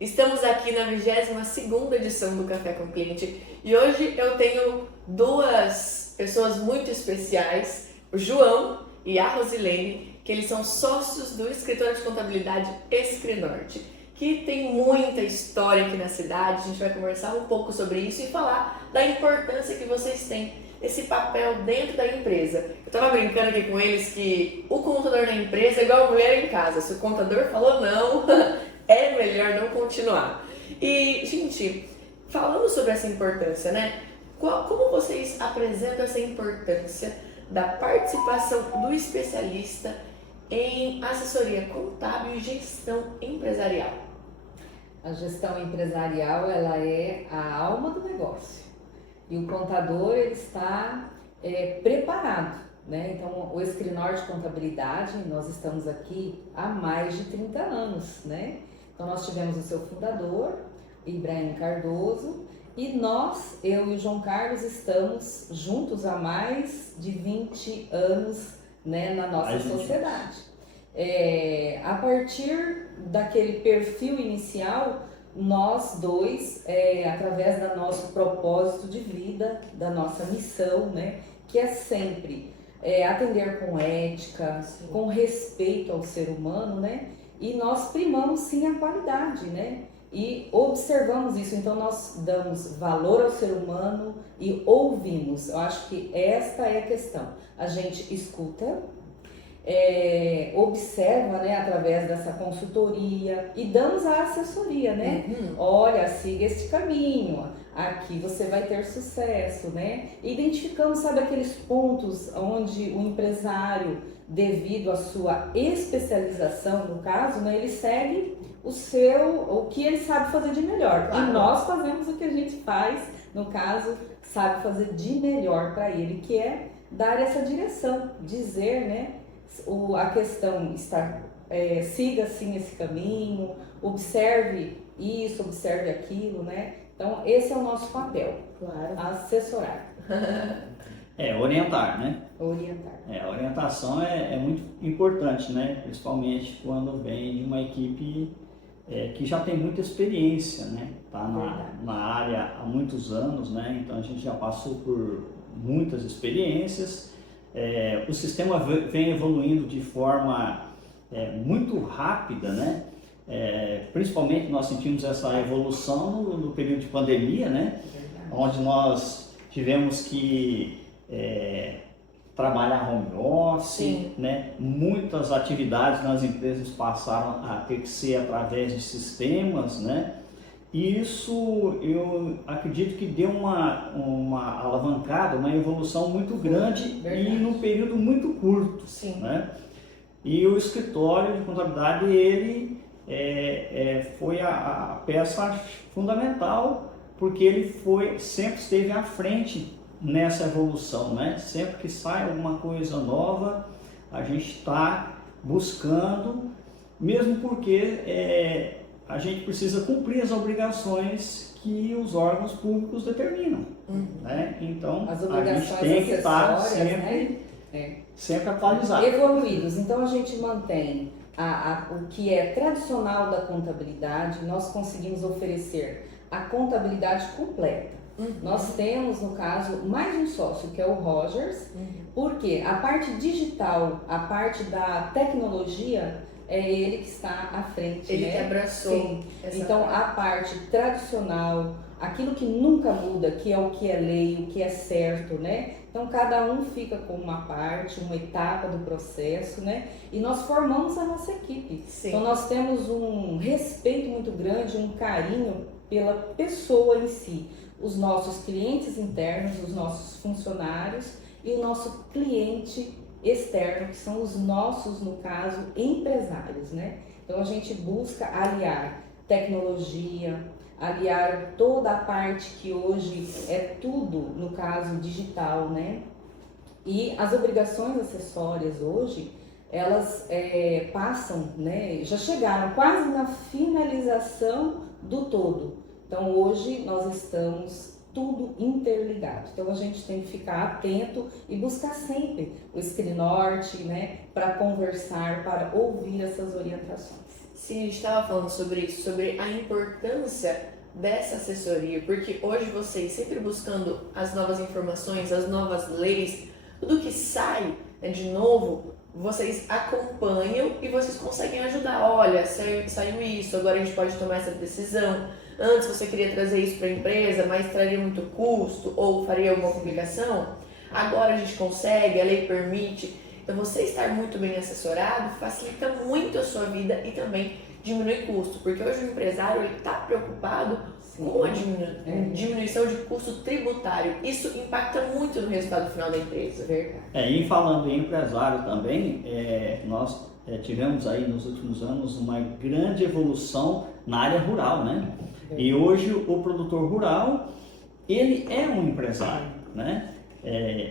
Estamos aqui na 22ª edição do Café com Cliente e hoje eu tenho duas pessoas muito especiais, o João e a Rosilene, que eles são sócios do escritório de contabilidade Escrinorte, que tem muita história aqui na cidade. A gente vai conversar um pouco sobre isso e falar da importância que vocês têm esse papel dentro da empresa. Eu tava brincando aqui com eles que o contador na empresa é igual a mulher em casa. Se o contador falou não, é melhor não continuar. E, gente, falando sobre essa importância, né? Como vocês apresentam essa importância da participação do especialista em assessoria contábil e gestão empresarial? A gestão empresarial, ela é a alma do negócio. E o contador, ele está preparado, né? Então, o Escrinorte Contabilidade, nós estamos aqui há mais de 30 anos, né? Então, nós tivemos o seu fundador, Ibrahim Cardoso, e nós, eu e o João Carlos, estamos juntos há mais de 20 anos, né, na nossa sociedade. A partir daquele perfil inicial, nós dois, através do nosso propósito de vida, da nossa missão, né, que é sempre atender com ética, sim, com respeito ao ser humano, né, e nós primamos sim a qualidade, né, e observamos isso. Então nós damos valor ao ser humano e ouvimos. Eu acho que esta é a questão. A gente escuta, observa, né, através dessa consultoria e damos a assessoria, né? Olha, siga este caminho, aqui você vai ter sucesso, né? Identificamos, sabe, aqueles pontos onde o empresário, devido à sua especialização, no caso, né, ele segue o que ele sabe fazer de melhor. Claro. E nós fazemos o que a gente faz, no caso, sabe fazer de melhor para ele, que é dar essa direção, dizer, né? A questão está, siga assim esse caminho, observe isso, observe aquilo, né? Então, esse é o nosso papel, claro, assessorar. Orientar, né? Orientar. A orientação é muito importante, né? Principalmente quando vem de uma equipe que já tem muita experiência, né? Tá na área há muitos anos, né? Então a gente já passou por muitas experiências. O sistema vem evoluindo de forma muito rápida, né? Principalmente nós sentimos essa evolução no período de pandemia, né? Onde nós tivemos que trabalhar home office, né? Muitas atividades nas empresas passaram a ter que ser através de sistemas, né? E isso eu acredito que deu uma alavancada, uma evolução muito grande. Verdade. E num período muito curto. Sim. Né? E o escritório de contabilidade, ele foi a peça fundamental, porque ele sempre esteve à frente nessa evolução, né? Sempre que sai alguma coisa nova, a gente está buscando, mesmo porque a gente precisa cumprir as obrigações que os órgãos públicos determinam, né? Então, as a gente tem que estar sempre, né? Sempre atualizado. Evoluídos. Então, a gente mantém o que é tradicional da contabilidade. Nós conseguimos oferecer a contabilidade completa. Nós temos, no caso, mais um sócio, que é o Rogers, porque a parte digital, a parte da tecnologia, é ele que está à frente. Ele, né? Que abraçou. Sim. Então, a parte tradicional, aquilo que nunca muda, que é o que é lei, o que é certo, né? Então, cada um fica com uma parte, uma etapa do processo, né? E nós formamos a nossa equipe. Sim. Então, nós temos um respeito muito grande, um carinho pela pessoa em si. Os nossos clientes internos, os nossos funcionários e o nosso cliente externo, que são os nossos, no caso, empresários, né? Então a gente busca aliar tecnologia, aliar toda a parte que hoje é tudo, no caso, digital, né? E as obrigações acessórias hoje, elas passam, né? Já chegaram quase na finalização do todo. Então hoje nós estamos tudo interligado. Então a gente tem que ficar atento e buscar sempre o Escrinorte, né, para conversar, para ouvir essas orientações. Sim, a gente estava falando sobre isso, sobre a importância dessa assessoria, porque hoje vocês sempre buscando as novas informações, as novas leis, tudo que sai, né, de novo, vocês acompanham e vocês conseguem ajudar. Olha, saiu isso, agora a gente pode tomar essa decisão. Antes você queria trazer isso para a empresa, mas traria muito custo ou faria alguma complicação. Agora a gente consegue, a lei permite. Então você estar muito bem assessorado facilita muito a sua vida e também diminui custo, porque hoje o empresário está preocupado com a diminuição de custo tributário. Isso impacta muito no resultado final da empresa. Verdade. E falando em empresário também, nós tivemos aí nos últimos anos uma grande evolução na área rural, né? E hoje o produtor rural, ele é um empresário, né?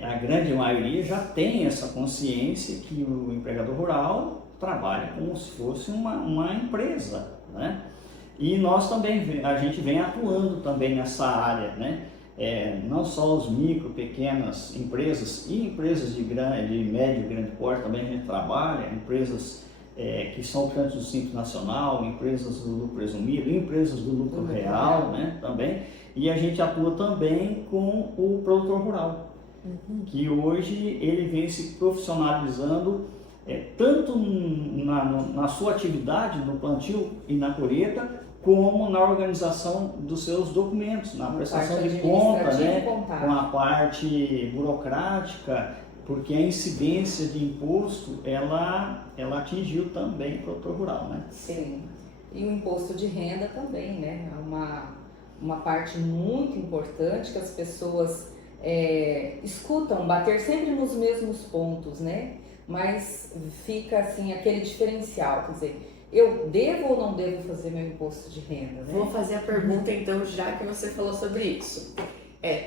A grande maioria já tem essa consciência que o empregador rural trabalha como se fosse uma empresa, né? E nós também, a gente vem atuando também nessa área, né? Não só os micro, pequenas empresas e empresas de médio e grande porte também a gente trabalha, empresas que são clientes do Simples Nacional, empresas do lucro presumido, empresas do lucro real, né? Também. E a gente atua também com o produtor rural, que hoje ele vem se profissionalizando tanto na sua atividade, no plantio e na colheita, como na organização dos seus documentos, na prestação de conta, né, com a parte burocrática, porque a incidência de imposto, ela atingiu também o produtor rural, né? Sim, e o imposto de renda também, né? É uma parte muito importante que as pessoas escutam bater sempre nos mesmos pontos, né? Mas fica assim aquele diferencial, quer dizer, eu devo ou não devo fazer meu imposto de renda, né? Vou fazer a pergunta então, já que você falou sobre isso.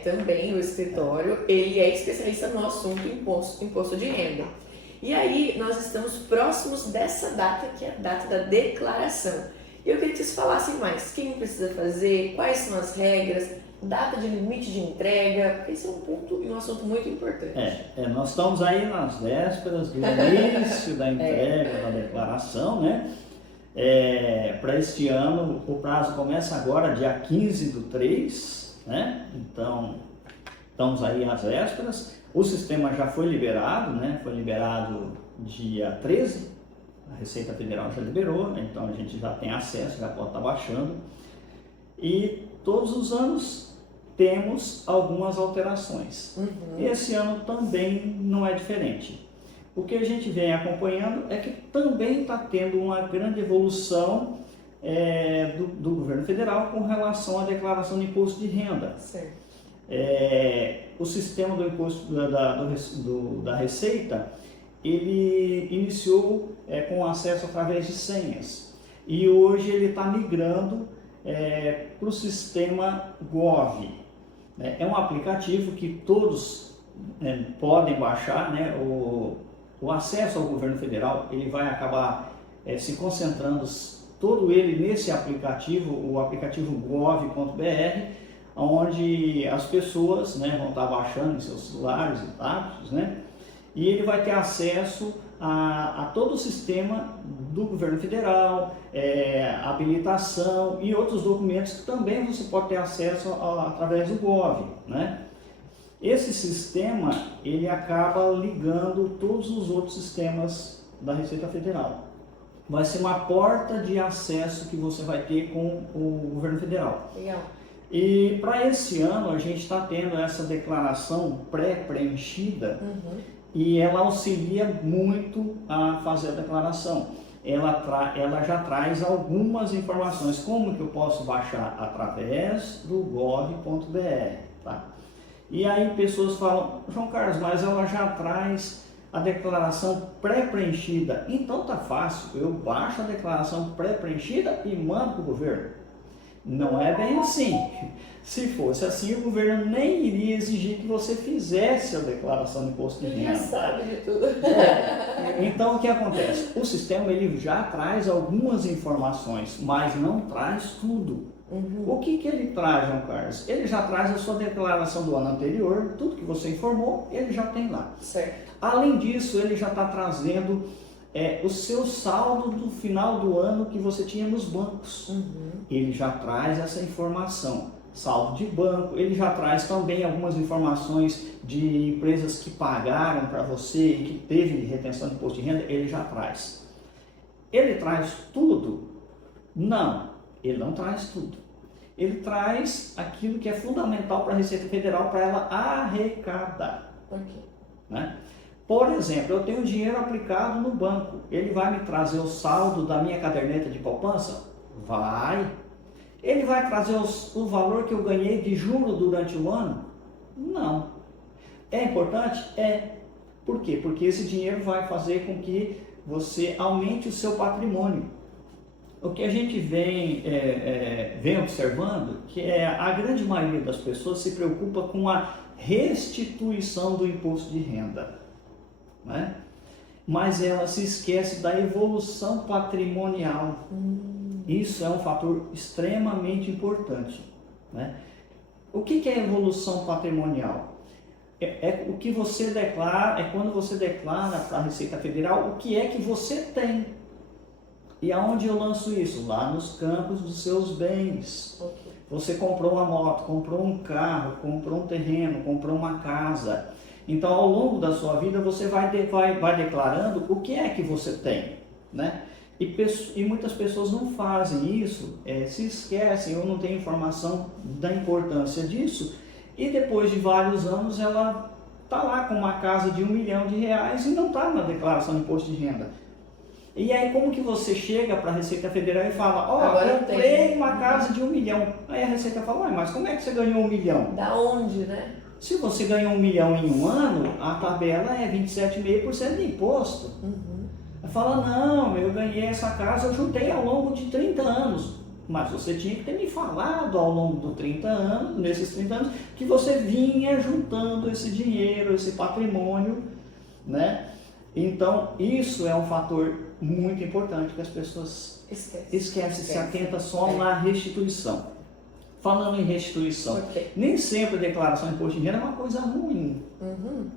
Também o escritório, ele é especialista no assunto imposto de renda. E aí nós estamos próximos dessa data, que é a data da declaração. E eu queria que vocês falassem mais, quem precisa fazer, quais são as regras, data de limite de entrega, porque esse é um ponto e um assunto muito importante. Nós estamos aí nas vésperas do início da entrega, da declaração, né? Para este ano, o prazo começa agora, dia 15/3, né? Então, estamos aí às vésperas. O sistema já foi liberado, né? Foi liberado dia 13, a Receita Federal já liberou, né? Então a gente já tem acesso, já pode estar baixando. E todos os anos temos algumas alterações. Esse ano também não é diferente. O que a gente vem acompanhando é que também está tendo uma grande evolução do governo federal com relação à declaração de imposto de renda. Certo. O sistema do imposto da Receita, ele iniciou com acesso através de senhas e hoje ele está migrando para o sistema Gov. É um aplicativo que todos podem baixar, né? O acesso ao governo federal ele vai acabar se concentrando todo ele nesse aplicativo, o aplicativo gov.br, onde as pessoas, né, vão estar baixando em seus celulares e tablets, né? E ele vai ter acesso a todo o sistema do governo federal, habilitação e outros documentos que também você pode ter acesso através do Gov, né? Esse sistema, ele acaba ligando todos os outros sistemas da Receita Federal. Vai ser uma porta de acesso que você vai ter com o governo federal. Legal. E para esse ano a gente está tendo essa declaração pré-preenchida e ela auxilia muito a fazer a declaração. Ela já traz algumas informações, como que eu posso baixar através do gov.br, tá? E aí pessoas falam, João Carlos, mas ela já traz a declaração pré-preenchida. Então tá fácil, eu baixo a declaração pré-preenchida e mando para o governo. Não é bem assim. Se fosse assim, o governo nem iria exigir que você fizesse a declaração de imposto de Ele renda. já sabe de tudo. Então, o que acontece? O sistema ele já traz algumas informações, mas não traz tudo. O que ele traz, João Carlos? Ele já traz a sua declaração do ano anterior, tudo que você informou, ele já tem lá. Certo. Além disso, ele já está trazendo o seu saldo do final do ano que você tinha nos bancos. Ele já traz essa informação. Saldo de banco, ele já traz também algumas informações de empresas que pagaram para você e que teve retenção de imposto de renda, ele já traz. Ele traz tudo? Não, ele não traz tudo. Ele traz aquilo que é fundamental para a Receita Federal para ela arrecadar. Né? Por exemplo, eu tenho dinheiro aplicado no banco, ele vai me trazer o saldo da minha caderneta de poupança? Vai. Ele vai trazer o valor que eu ganhei de juro durante o ano? Não. É importante? É. Por quê? Porque esse dinheiro vai fazer com que você aumente o seu patrimônio. O que a gente vem observando que a grande maioria das pessoas se preocupa com a restituição do imposto de renda, né? Mas ela se esquece da evolução patrimonial. Isso é um fator extremamente importante, né? O que é evolução patrimonial? É o que você declara, é quando você declara para a Receita Federal o que é que você tem. E aonde eu lanço isso? Lá nos campos dos seus bens. Você comprou uma moto, comprou um carro, comprou um terreno, comprou uma casa. Então, ao longo da sua vida, você vai declarando o que é que você tem, né? E muitas pessoas não fazem isso, se esquecem ou não têm informação da importância disso. E depois de vários anos, ela está lá com uma casa de R$1 milhão e não está na declaração de imposto de renda. E aí, como que você chega para a Receita Federal e fala, eu comprei uma casa de R$1 milhão. Aí a Receita fala, mas como é que você ganhou R$1 milhão? Da onde, né? Se você ganhou R$1 milhão em um ano, a tabela é 27,5% de imposto. Fala, não, eu ganhei essa casa, eu juntei ao longo de 30 anos. Mas você tinha que ter me falado ao longo dos 30 anos, nesses 30 anos, que você vinha juntando esse dinheiro, esse patrimônio, né? Então, isso é um fator muito importante que as pessoas esquecem, se atentam só na restituição. Falando em restituição, nem sempre a declaração de imposto de renda é uma coisa ruim,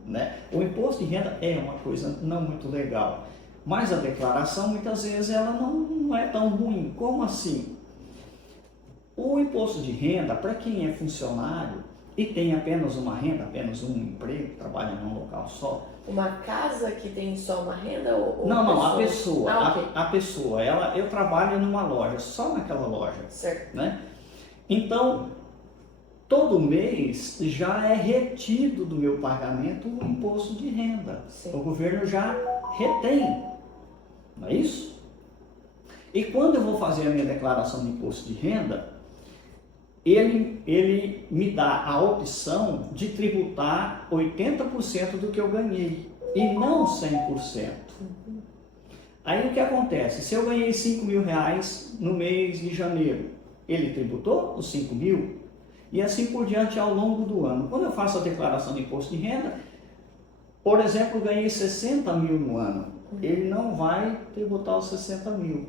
né? O imposto de renda é uma coisa não muito legal. Mas a declaração, muitas vezes, ela não é tão ruim. Como assim? O imposto de renda, para quem é funcionário e tem apenas uma renda, apenas um emprego, trabalha num local só. Uma casa que tem só uma renda? Ou não, a pessoa. A pessoa, eu trabalho numa loja, só naquela loja. Certo. Né? Então, todo mês já é retido do meu pagamento o imposto de renda. Sim. O governo já retém. Não é isso? E quando eu vou fazer a minha declaração de imposto de renda, ele me dá a opção de tributar 80% do que eu ganhei e não 100%. Aí o que acontece? Se eu ganhei R$5.000 no mês de janeiro, ele tributou os 5 mil e assim por diante ao longo do ano. Quando eu faço a declaração de imposto de renda, por exemplo, eu ganhei 60 mil no ano. Ele não vai tributar os 60 mil,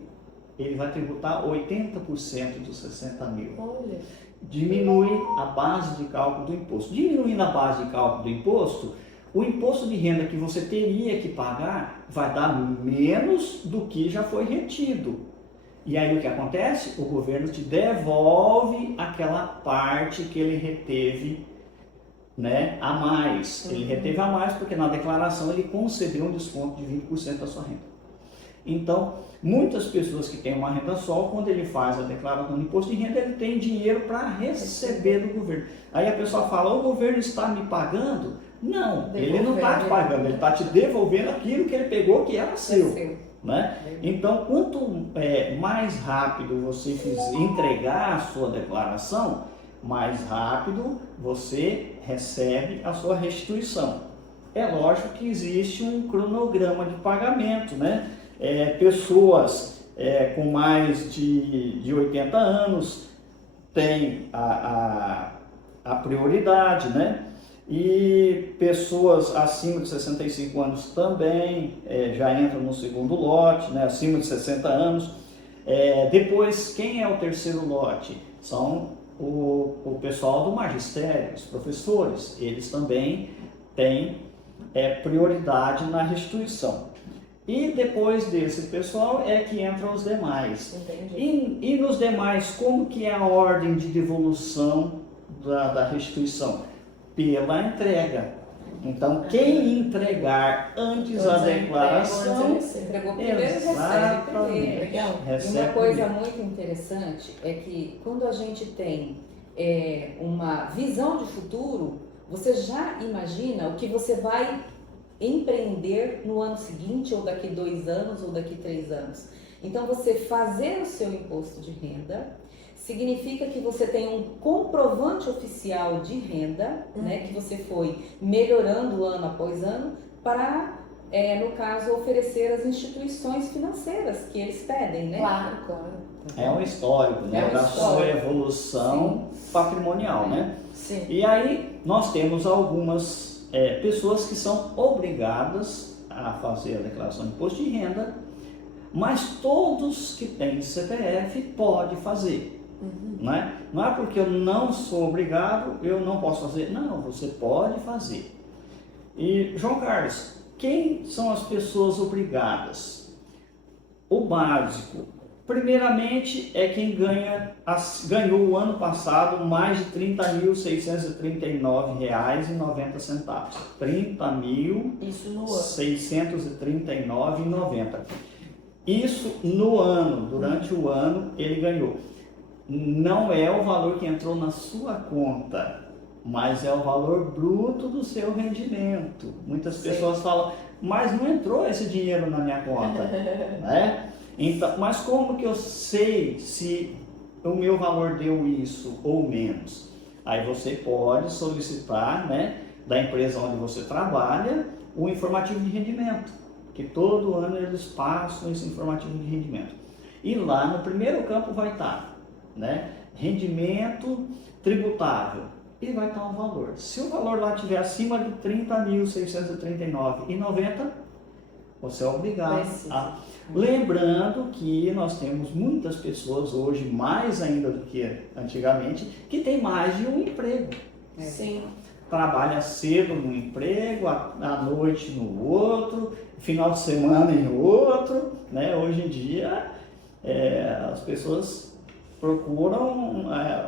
ele vai tributar 80% dos 60 mil. Olha. Diminui a base de cálculo do imposto. Diminuindo a base de cálculo do imposto, o imposto de renda que você teria que pagar vai dar menos do que já foi retido. E aí o que acontece? O governo te devolve aquela parte que ele reteve, né, a mais. Ele reteve a mais porque na declaração ele concedeu um desconto de 20% da sua renda. Então, muitas pessoas que têm uma renda só, quando ele faz a declaração de imposto de renda, ele tem dinheiro para receber do governo. Aí a pessoa fala, o governo está me pagando? Não, ele não está te pagando, ele está te devolvendo aquilo que ele pegou que era seu. Né? Então, quanto mais rápido você entregar a sua declaração, mais rápido você recebe a sua restituição. É lógico que existe um cronograma de pagamento, né? Pessoas com mais de 80 anos tem a prioridade, né? E pessoas acima de 65 anos também já entram no segundo lote, né? Acima de 60 anos. Depois, quem é o terceiro lote? São o pessoal do magistério, os professores. Eles também têm prioridade na restituição. E depois desse pessoal é que entram os demais. E nos demais, como que é a ordem de devolução da restituição? Pela entrega. Então, quem entregar antes a declaração, entregou primeiro, recebe primeiro. Legal. E uma coisa muito interessante é que quando a gente tem uma visão de futuro, você já imagina o que você vai empreender no ano seguinte, ou daqui 2 anos, ou daqui 3 anos. Então, você fazer o seu imposto de renda significa que você tem um comprovante oficial de renda, né, que você foi melhorando ano após ano para, no caso, oferecer às instituições financeiras que eles pedem, né? Claro, claro. É um histórico, né, da sua evolução patrimonial, né? Sim. E aí nós temos algumas pessoas que são obrigadas a fazer a declaração de imposto de renda, mas todos que têm CPF podem fazer. Né? Não é porque eu não sou obrigado, eu não posso fazer. Não, você pode fazer. E, João Carlos, quem são as pessoas obrigadas? O básico, primeiramente, é quem ganhou o ano passado mais de R$ 30.639,90. R$ 30.639,90. Isso no ano, durante o ano, ele ganhou. Não é o valor que entrou na sua conta, mas é o valor bruto do seu rendimento. Muitas pessoas falam, mas não entrou esse dinheiro na minha conta, né? Então, mas como que eu sei se o meu valor deu isso ou menos? Aí você pode solicitar, né, da empresa onde você trabalha, o informativo de rendimento, que todo ano eles passam esse informativo de rendimento. E lá no primeiro campo vai estar, né, rendimento tributável, e vai estar o valor. Se o valor lá estiver acima de R$ 30.639,90, você é obrigado a... Lembrando que nós temos muitas pessoas hoje, mais ainda do que antigamente, que tem mais de um emprego. Sim. Trabalha cedo no emprego, à noite no outro, final de semana em outro, né? Hoje em dia as pessoas procuram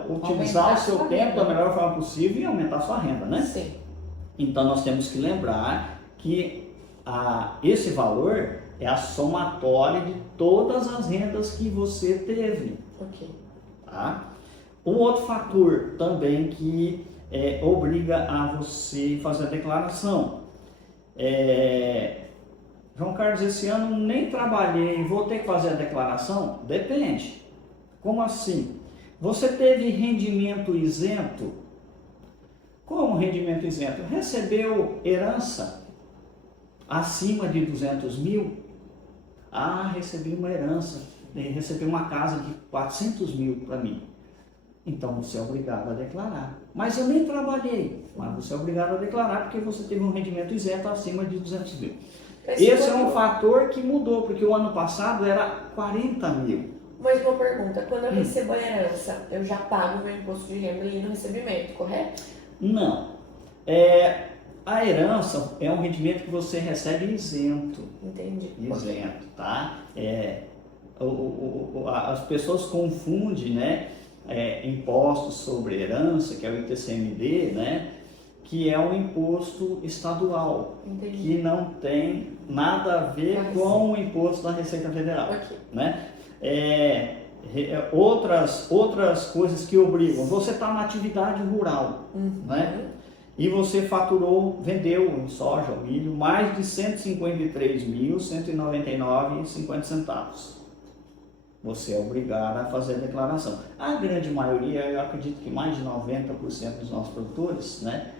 utilizar o seu tempo da melhor forma possível e aumentar a sua renda, né? Sim. Então nós temos que lembrar que esse valor é a somatória de todas as rendas que você teve. Ok. Tá? Um outro fator também que obriga a você fazer a declaração. João Carlos, esse ano nem trabalhei, vou ter que fazer a declaração? Depende. Como assim? Você teve rendimento isento? Como rendimento isento? Recebeu herança acima de 200 mil? Recebi uma herança, recebi uma casa de 400 mil para mim. Então você é obrigado a declarar. Mas eu nem trabalhei, mas você é obrigado a declarar porque você teve um rendimento isento acima de 200 mil. Esse é um fator que mudou, porque o ano passado era 40 mil. Mas uma pergunta, quando eu recebo a herança, eu já pago o meu imposto de renda ali no recebimento, correto? Não. A herança é um rendimento que você recebe isento. Entendi. Isento, tá? As pessoas confundem, né, impostos sobre herança, que é o ITCMD, né, que é um imposto estadual. Entendi. Que não tem nada a ver com o imposto da Receita Federal. Okay. Né? Outras coisas que obrigam. Você está na atividade rural, né? E você vendeu em soja ou milho mais de R$ 153.199,50. Você é obrigado a fazer a declaração. A grande maioria, eu acredito que mais de 90% dos nossos produtores, né,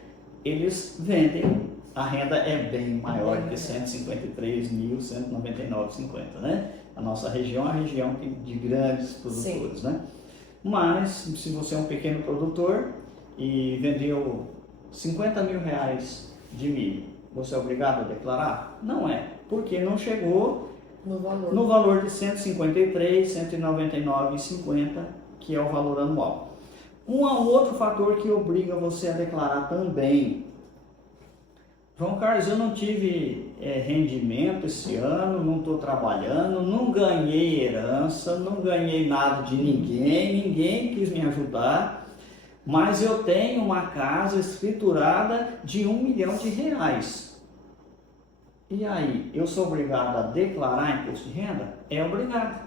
eles vendem, a renda é bem maior que R$ 153.199,50, né? A nossa região é uma região de grandes produtores, né? Mas se você é um pequeno produtor e vendeu 50 mil reais de milho, você é obrigado a declarar? Não é, porque não chegou no valor de 153, 199,50, que é o valor anual. Um outro fator que obriga você a declarar também. João Carlos, eu não tive rendimento esse ano, não estou trabalhando, não ganhei herança, não ganhei nada de ninguém quis me ajudar, mas eu tenho uma casa escriturada de R$1 milhão. E aí, eu sou obrigado a declarar imposto de renda? É obrigado.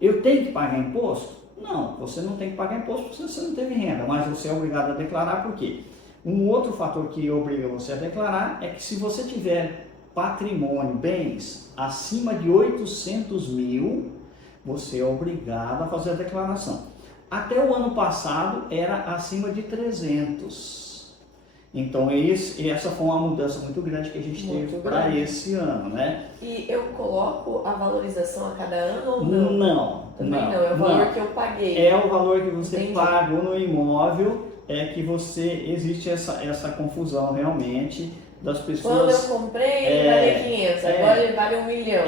Eu tenho que pagar imposto? Não, você não tem que pagar imposto porque você não teve renda, mas você é obrigado a declarar por quê? Um outro fator que obriga você a declarar é que se você tiver patrimônio, bens, acima de 800 mil, você é obrigado a fazer a declaração. Até o ano passado era acima de 300. Então essa foi uma mudança muito grande que a gente teve para esse ano, né? E eu coloco a valorização a cada ano ou não? Não. Também não, é o valor que eu paguei. É o valor que você pagou no imóvel, que existe essa confusão realmente das pessoas. Quando eu comprei, ele valia 500, agora ele vale 1 milhão.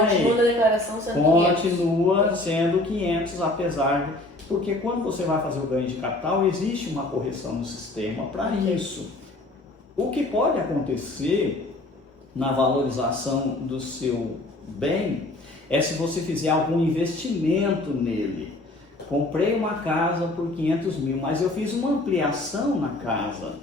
Continua na declaração sendo 500. Continua sendo 500, porque quando você vai fazer o ganho de capital, existe uma correção no sistema para isso. O que pode acontecer na valorização do seu bem é se você fizer algum investimento nele. Comprei uma casa por 500 mil, mas eu fiz uma ampliação na casa.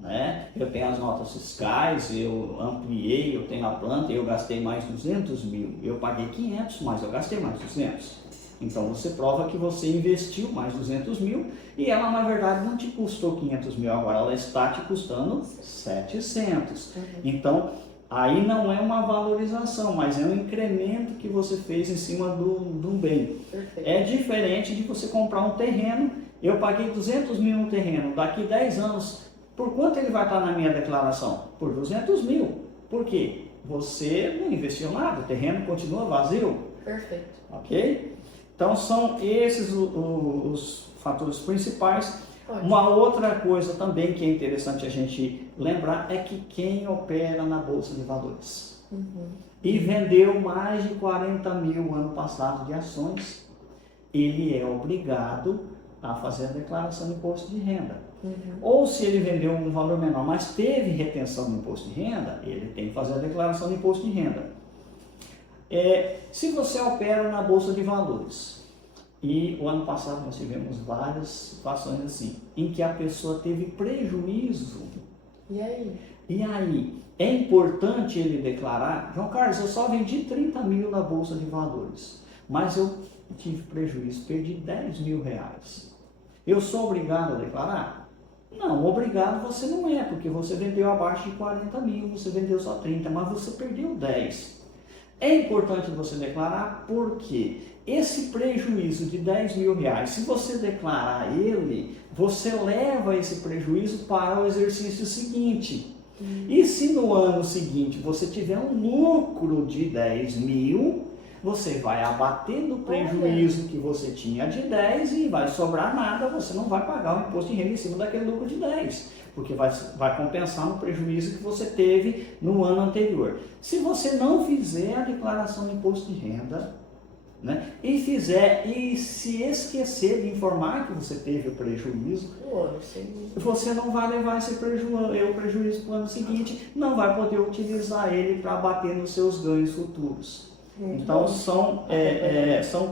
Né? Eu tenho as notas fiscais, eu ampliei, eu tenho a planta, eu gastei mais 200 mil. Eu paguei 500, mas eu gastei mais 200. Então você prova que você investiu mais 200 mil e ela na verdade não te custou 500 mil, agora ela está te custando 700. Então aí não é uma valorização, mas é um incremento que você fez em cima do bem. Perfeito. É diferente de você comprar um terreno, eu paguei 200 mil no terreno, daqui 10 anos, por quanto ele vai estar na minha declaração? Por 200 mil. Por quê? Você não investiu nada, o terreno continua vazio. Perfeito. Ok? Então são esses os fatores principais. Ótimo. Uma outra coisa também que é interessante a gente lembrar é que quem opera na Bolsa de Valores e vendeu mais de 40 mil ano passado de ações, ele é obrigado a fazer a declaração de imposto de renda. Ou se ele vendeu um valor menor, mas teve retenção do imposto de renda, ele tem que fazer a declaração de imposto de renda. Se você opera na Bolsa de Valores, e o ano passado nós tivemos várias situações assim, em que a pessoa teve prejuízo. E aí? E aí, é importante ele declarar, João Carlos, eu só vendi 30 mil na Bolsa de Valores, mas eu tive prejuízo, perdi 10 mil reais. Eu sou obrigado a declarar? Não, obrigado você não é, porque você vendeu abaixo de 40 mil, você vendeu só 30, mas você perdeu 10. É importante você declarar porque esse prejuízo de 10 mil reais, se você declarar ele, você leva esse prejuízo para o exercício seguinte. E se no ano seguinte você tiver um lucro de 10 mil, você vai abater do prejuízo que você tinha de 10 e vai sobrar nada, você não vai pagar o imposto de renda em cima daquele lucro de 10, porque vai compensar no prejuízo que você teve no ano anterior. Se você não fizer a declaração de imposto de renda, né, e se esquecer de informar que você teve o prejuízo, você não vai levar esse prejuízo para o ano seguinte, não vai poder utilizar ele para abater nos seus ganhos futuros. Então são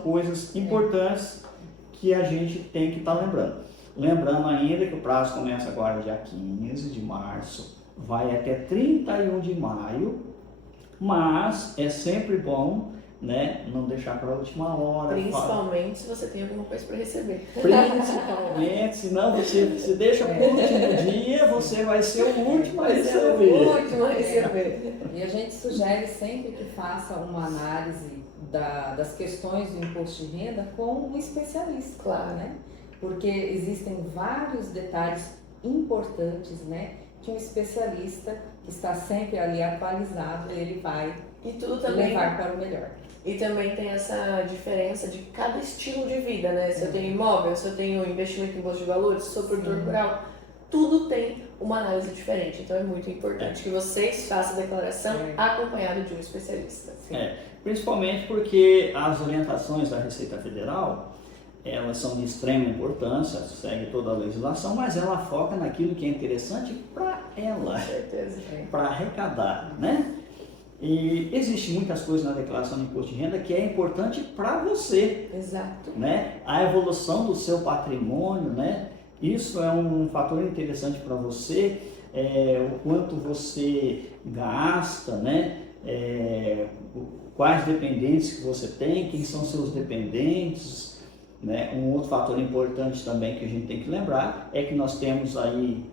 coisas importantes que a gente tem que estar lembrando. Lembrando ainda que o prazo começa agora dia 15 de março, vai até 31 de maio, mas é sempre bom, né, não deixar para a última hora. Principalmente se você tem alguma coisa para receber. Principalmente, senão você deixa para o último dia, você vai ser o último a receber. E a gente sugere sempre que faça uma análise das questões do imposto de renda com um especialista, claro, né? Porque existem vários detalhes importantes, né, que um especialista que está sempre ali atualizado, ele vai e tudo também levar para o melhor. E também tem essa diferença de cada estilo de vida, né? Se eu tenho imóvel, se eu tenho investimento em bolsa de valores, se sou produtor rural, tudo tem uma análise diferente. Então é muito importante que vocês façam a declaração acompanhado de um especialista. Principalmente porque as orientações da Receita Federal, elas são de extrema importância, segue toda a legislação, mas ela foca naquilo que é interessante para ela, para arrecadar, né? E existe muitas coisas na declaração de imposto de renda que é importante para você. Exato. Né? A evolução do seu patrimônio, né? Isso é um fator interessante para você, o quanto você gasta, né? Quais dependentes que você tem, quem são seus dependentes. Né? Um outro fator importante também que a gente tem que lembrar é que nós temos aí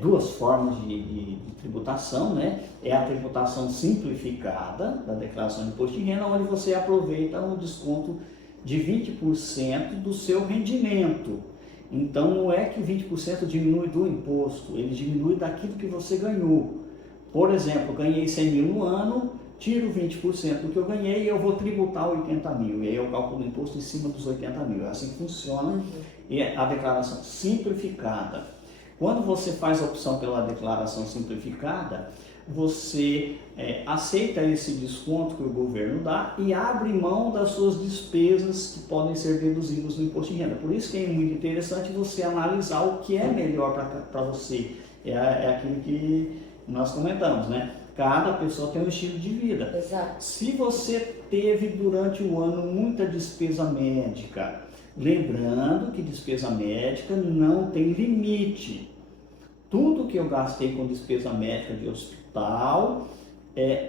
duas formas de tributação, né? É a tributação simplificada da declaração de imposto de renda, onde você aproveita um desconto de 20% do seu rendimento. Então não é que 20% diminui do imposto, ele diminui daquilo que você ganhou. Por exemplo, ganhei 100 mil no ano, tiro 20% do que eu ganhei e eu vou tributar 80 mil. E aí eu calculo o imposto em cima dos 80 mil. É assim que funciona a declaração simplificada. Quando você faz a opção pela declaração simplificada, você aceita esse desconto que o governo dá e abre mão das suas despesas que podem ser deduzidas no imposto de renda. Por isso que é muito interessante você analisar o que é melhor para você. É aquilo que nós comentamos, né? Cada pessoa tem um estilo de vida. Exato. Se você teve durante o ano muita despesa médica, lembrando que despesa médica não tem limite. Tudo que eu gastei com despesa médica de hospital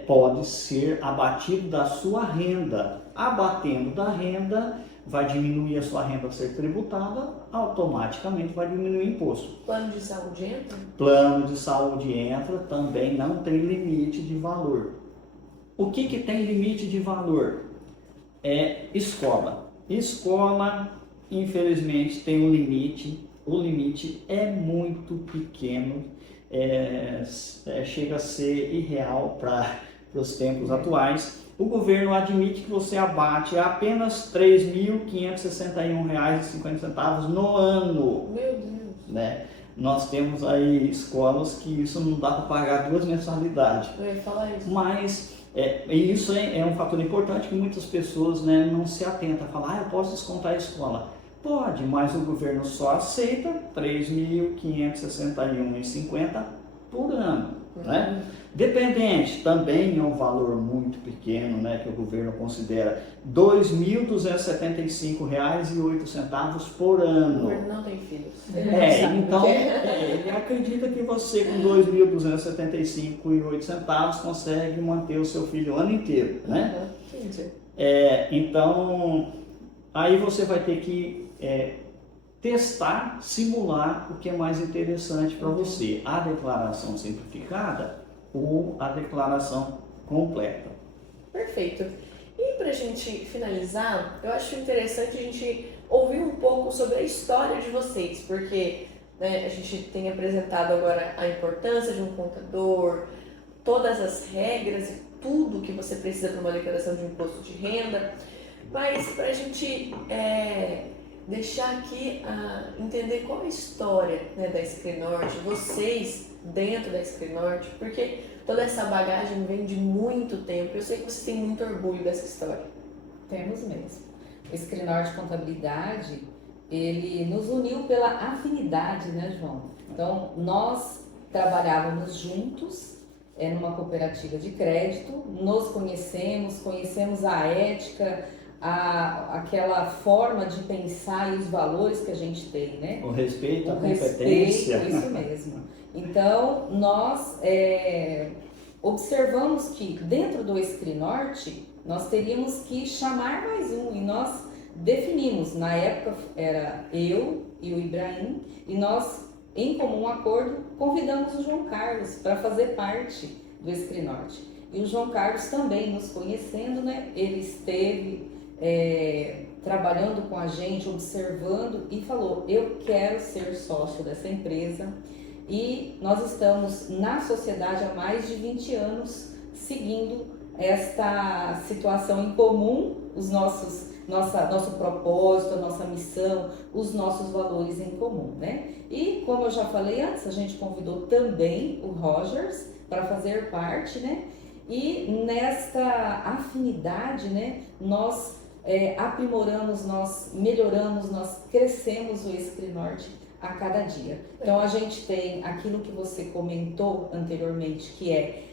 pode ser abatido da sua renda. Abatendo da renda, vai diminuir a sua renda a ser tributada, automaticamente vai diminuir o imposto. Plano de saúde entra? Plano de saúde entra, também não tem limite de valor. O que tem limite de valor? Escola. Escola, infelizmente, tem um limite. O limite é muito pequeno, chega a ser irreal para os tempos atuais. O governo admite que você abate apenas R$ 3.561,50 no ano. Meu Deus! Né? Nós temos aí escolas que isso não dá para pagar 2 mensalidades. Eu ia falar isso. Mas isso é um fator importante que muitas pessoas, né, não se atentam a falar, eu posso descontar a escola. Pode, mas o governo só aceita R$ 3.561,50 por ano. Né? Dependente também é um valor muito pequeno, né, que o governo considera R$ 2.275,08 por ano. O governo não tem filhos. Então ele acredita que você com R$ 2.275,08 consegue manter o seu filho o ano inteiro, né? Então aí você vai ter que testar, simular o que é mais interessante para você, a declaração simplificada ou a declaração completa. Perfeito. E para a gente finalizar, eu acho interessante a gente ouvir um pouco sobre a história de vocês, porque a gente tem apresentado agora a importância de um contador, todas as regras e tudo que você precisa para uma declaração de imposto de renda, mas para a gente deixar aqui entender qual é a história, né, da Escrinorte, vocês dentro da Escrinorte, porque toda essa bagagem vem de muito tempo. Eu sei que vocês têm muito orgulho dessa história. Temos mesmo. O Escrinorte Contabilidade, ele nos uniu pela afinidade, né, João? Então, nós trabalhávamos juntos numa cooperativa de crédito, nos conhecemos a ética, aquela forma de pensar e os valores que a gente tem, né? O respeito, a competência. Isso mesmo. Então, nós observamos que dentro do Escrinorte, nós teríamos que chamar mais um, e nós definimos, na época era eu e o Ibrahim, e nós, em comum acordo, convidamos o João Carlos para fazer parte do Escrinorte. E o João Carlos também, nos conhecendo, né? Ele esteve trabalhando com a gente, observando e falou, eu quero ser sócio dessa empresa. E nós estamos na sociedade há mais de 20 anos seguindo esta situação em comum, nosso propósito, a nossa missão, os nossos valores em comum, né? E como eu já falei antes, a gente convidou também o Rogers para fazer parte, né? E nesta afinidade, né, nós aprimoramos, nós melhoramos, nós crescemos o Escrinorte a cada dia. Então a gente tem aquilo que você comentou anteriormente, que é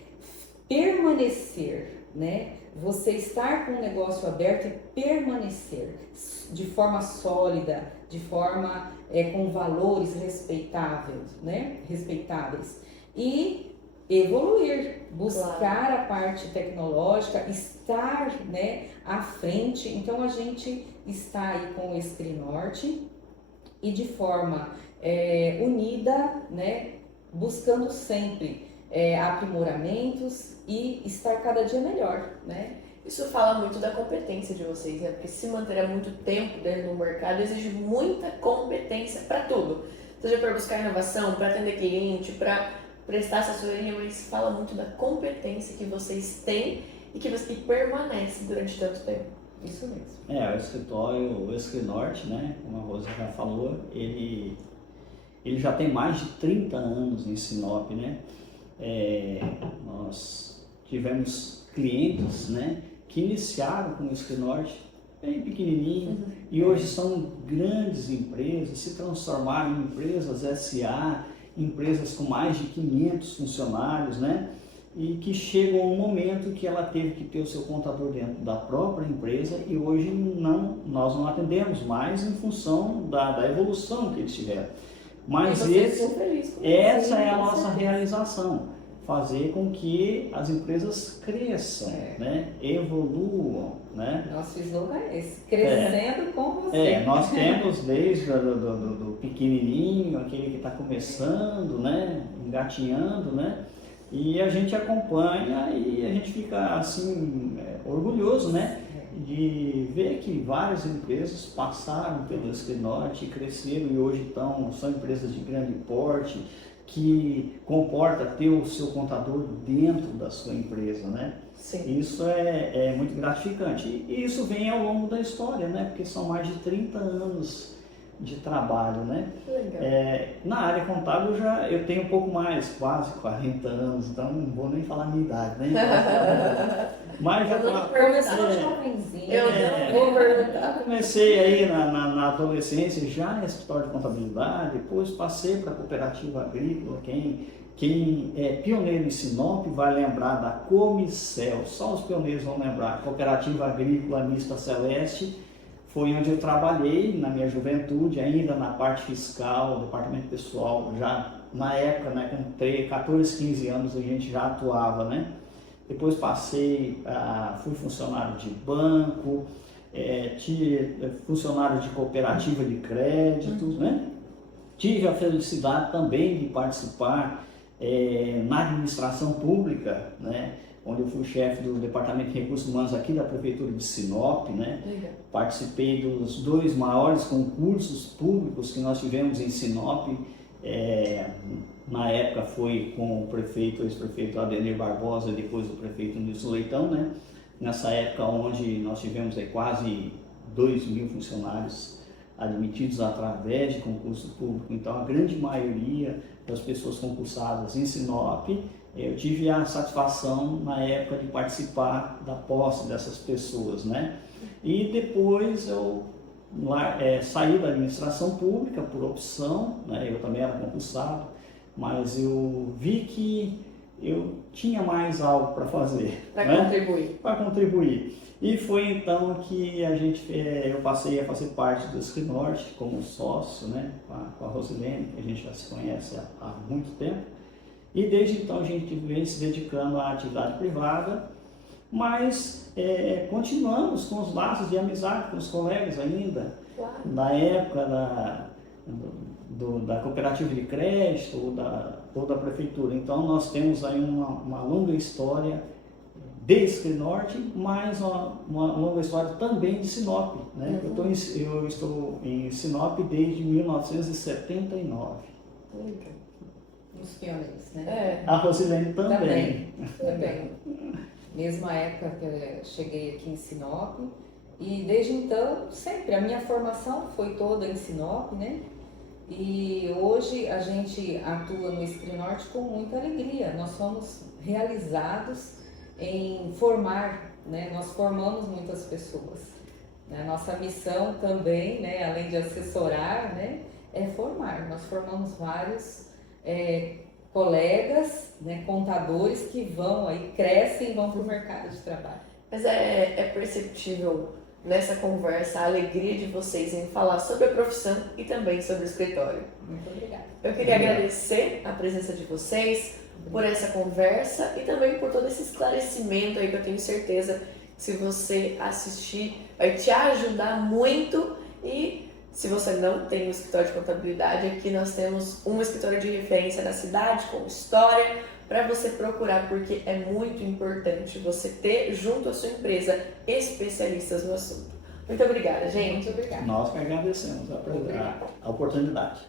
permanecer, né? Você estar com o negócio aberto e permanecer de forma sólida, de forma com valores respeitáveis, né? Respeitáveis. E evoluir, buscar a parte tecnológica, estar, né, à frente. Então a gente está aí com o Escrinorte e de forma unida, né, buscando sempre aprimoramentos e estar cada dia melhor, né? Isso fala muito da competência de vocês, né? Porque se manter há muito tempo dentro do mercado exige muita competência para tudo. Seja para buscar inovação, para atender cliente, para prestar assessoria, mas fala muito da competência que vocês têm e que permanece durante tanto tempo. Isso mesmo. O escritório, o Escrinorte, né, como a Rosa já falou, ele já tem mais de 30 anos em Sinop, né? Nós tivemos clientes, né, que iniciaram com o Escrinorte bem pequenininho e hoje são grandes empresas, se transformaram em empresas SA, empresas com mais de 500 funcionários, né? E que chegam um momento que ela teve que ter o seu contador dentro da própria empresa e hoje nós não atendemos mais em função da evolução que eles tiveram. Mas essa é a nossa realização, fazer com que as empresas cresçam, né? Evoluam, né? Nosso slogan é esse, crescendo com você. Nós temos desde do pequenininho, aquele que está começando, né? Engatinhando, né? E a gente acompanha e a gente fica assim orgulhoso, né? De ver que várias empresas passaram pelo Escrinorte, cresceram e hoje são empresas de grande porte, que comporta ter o seu contador dentro da sua empresa, né? Sim. Isso é muito gratificante. E isso vem ao longo da história, né? Porque são mais de 30 anos de trabalho, né? Legal. Na área contábil eu tenho um pouco mais, quase 40 anos, então não vou nem falar a minha idade, né? Mas já começou jovenzinho. Eu comecei aí na adolescência já no escritório de contabilidade, depois passei para a cooperativa agrícola. Quem é pioneiro em Sinop vai lembrar da Comicel, só os pioneiros vão lembrar. Cooperativa Agrícola Mista Celeste foi onde eu trabalhei na minha juventude, ainda na parte fiscal, departamento pessoal, já na época, né, com 14, 15 anos a gente já atuava, né? Depois fui funcionário de banco, funcionário de cooperativa de créditos, né? Tive a felicidade também de participar na administração pública, né? Onde eu fui chefe do Departamento de Recursos Humanos aqui da Prefeitura de Sinop, né? Legal. Participei dos 2 maiores concursos públicos que nós tivemos em Sinop. Na época foi com o ex-prefeito Adenir Barbosa, depois o prefeito Nilson Leitão, né? Nessa época onde nós tivemos quase 2.000 funcionários admitidos através de concurso público. Então a grande maioria das pessoas concursadas em Sinop, eu tive a satisfação na época de participar da posse dessas pessoas, né? E depois eu saí da administração pública por opção, né? Eu também era concursado, mas eu vi que eu tinha mais algo para fazer. Para contribuir. E foi então que eu passei a fazer parte do Escrinorte como sócio, né? Com a Rosilene, que a gente já se conhece há muito tempo. E desde então a gente vem se dedicando à atividade privada, mas continuamos com os laços de amizade com os colegas ainda. Claro. Na época da cooperativa de crédito ou da prefeitura. Então nós temos aí uma longa história de Escrinorte, mas uma longa história também de Sinop, né? Eu estou em Sinop desde 1979. Os pioneiros, né? A Rosilene também. mesma época que eu cheguei aqui em Sinop. E desde então, sempre, a minha formação foi toda em Sinop, né? E hoje a gente atua no Escrinorte com muita alegria. Nós somos realizados em formar, né? Nós formamos muitas pessoas. A nossa missão também, né? Além de assessorar, né? É formar. Nós formamos vários colegas, né? Contadores que vão aí, crescem e vão para o mercado de trabalho. Mas é perceptível nessa conversa a alegria de vocês em falar sobre a profissão e também sobre o escritório. Muito obrigada. Eu queria agradecer a presença de vocês, por essa conversa e também por todo esse esclarecimento aí que eu tenho certeza que se você assistir vai te ajudar muito. E se você não tem um escritório de contabilidade, aqui nós temos um escritório de referência na cidade com história para você procurar, porque é muito importante você ter junto à sua empresa especialistas no assunto. Muito obrigada, gente. Muito obrigada. Nós que agradecemos a oportunidade.